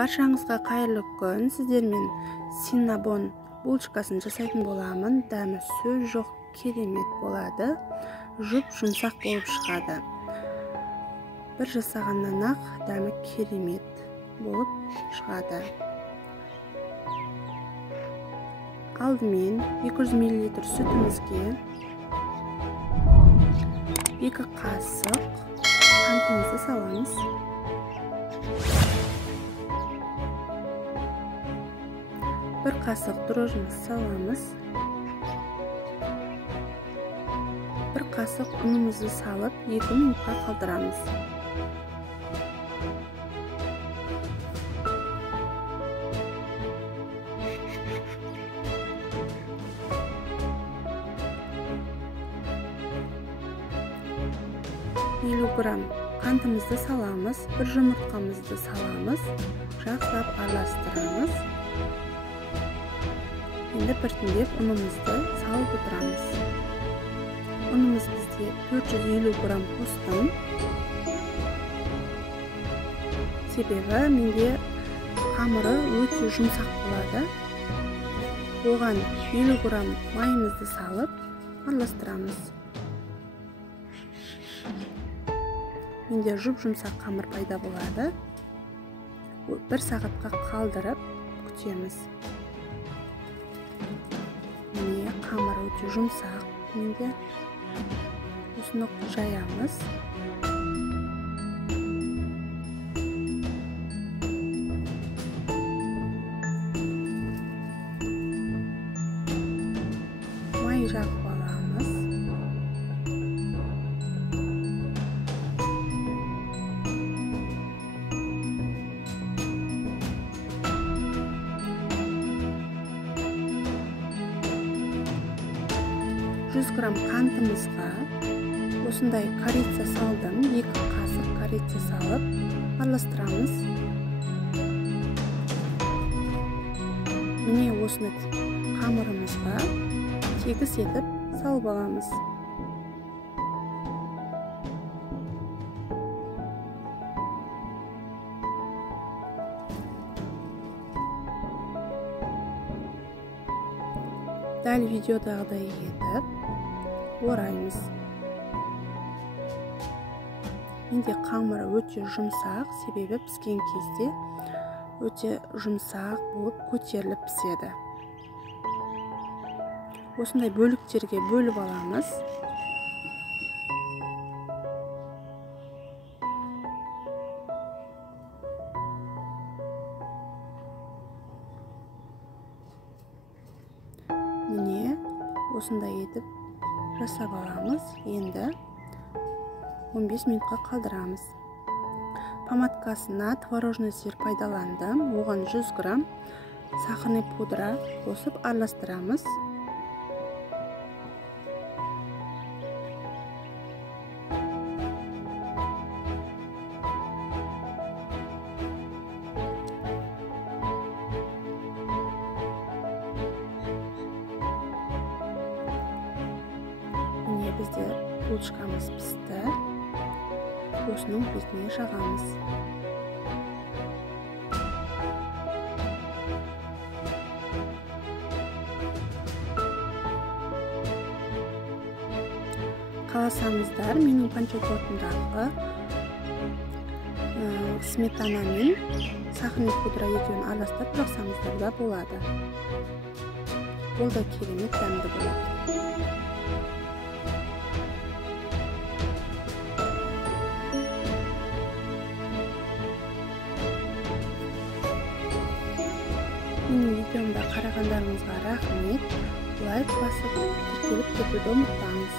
Баршаңызға қайырлы күн. Сіздермен синнабон булочкасын жасайтын боламын. Дәмі сөз жоқ, керемет болады. Жұмсақ болып шығады. Бір жасағаннан ақ дәмі керемет болып шығады. Алдымен 200 мл сүтімізге 2 қасық қантымызды саламыз. Бір қасық дрожжині саламыз. Бір қасық ұнымызды салып 2 минутқа қалдырамыз. Грамм қантымызды саламыз, бір жұмыртқамызды саламыз, жақсылап араластырамыз. Енді біртіндеп ұнымызды салып отырамыз. Ұнымыз бізде 450 грамм қостым. Себебі менде қамыры өте жұмсақ болады. Оған 50 грамм майымызды салып араластырамыз. Менде жұмсақ қамыр пайда болады. 1 сағатқа қалдырып күтеміз. Міне қамыр өте жұмсақ. Менде осыны жаямыз. Май жағып аламыз. Грамм қантымызға осындай корица салдым. 2 қасық корица салып араластырамыз. Міне осыны қамырымызға тегіс етіп салып аламыз. Дәл видеодағыдай етіп ораймыз. Менде қамыры өте жұмсақ, себебі піскен кезде өте жұмсақ болып көтеріліп піседі. Осындай бөліктерге бөліп аламыз. Міне осындай етіп жасап аламыз. Енді 15 минутқа қалдырамыз. Помадкасына творожный сыр пайдаландым. Оған 100 грамм сахарный пудра қосып араластырамыз. Бізде булочкамыз пісті. Осының бетіне жағамыз. Қаласаңыздар, менің панчотортымдағы сметана мен сахарный пудра екеуін араластырып жақсаңыздар да болады. Ол да керемет дәмді болады. Менің видеомда қарағандарыңызға рахмет. Лайк басып, тіркеліп кетуді ұмытпаңыз.